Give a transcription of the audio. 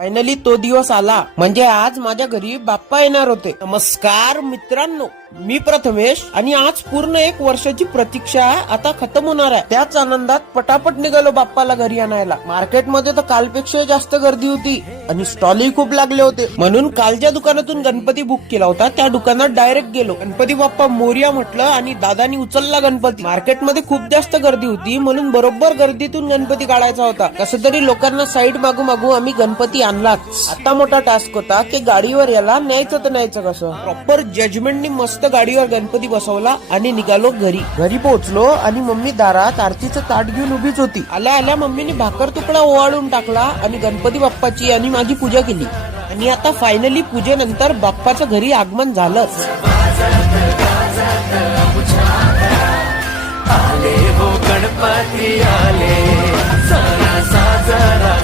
Finally तो दिवस आला. म्हणजे आज माझ्या घरी बाप्पा येणार होते. नमस्कार मित्रांनो, मी प्रथमेश आणि आज पूर्ण 1 वर्षाची प्रतीक्षा आता खतम होणार आहे. त्याच आनंदात पटापट निघालो बाप्पाला घरी आणायला. मार्केटमध्ये तर कालपेक्षा जास्त गर्दी होती आणि स्टॉलही खूप लागले होते. म्हणून कालच्या दुकानातून गणपती बुक केला होता, त्या दुकानात डायरेक्ट गेलो. गणपती बाप्पा मोरया म्हटलं आणि दादानी उचलला गणपती. मार्केटमध्ये खूप जास्त गर्दी होती, म्हणून बरोबर गर्दीतून गणपती काढायचा होता. कसं तरी लोकांना साईड मागू मागू आम्ही गणपती आणलाच. आता मोठा टास्क होता की गाडीवर याला न्यायचं तर न्यायचं कसं. प्रॉपर जजमेंटनी मस्त गाडीवर गणपती बसवला आणि निघालो घरी. घरी पोहोचलो आणि मम्मी दारात आरतीचं ताट घेऊन उभीच होती. आल्या आल्या मम्मीने भाकर तुकडा ओवाळून टाकला आणि गणपती बाप्पाची आणि माझी पूजा केली. आणि आता फायनली पूजेनंतर बाप्पाचं घरी आगमन झालंच. आले हो गणपती आले, सणा साजरा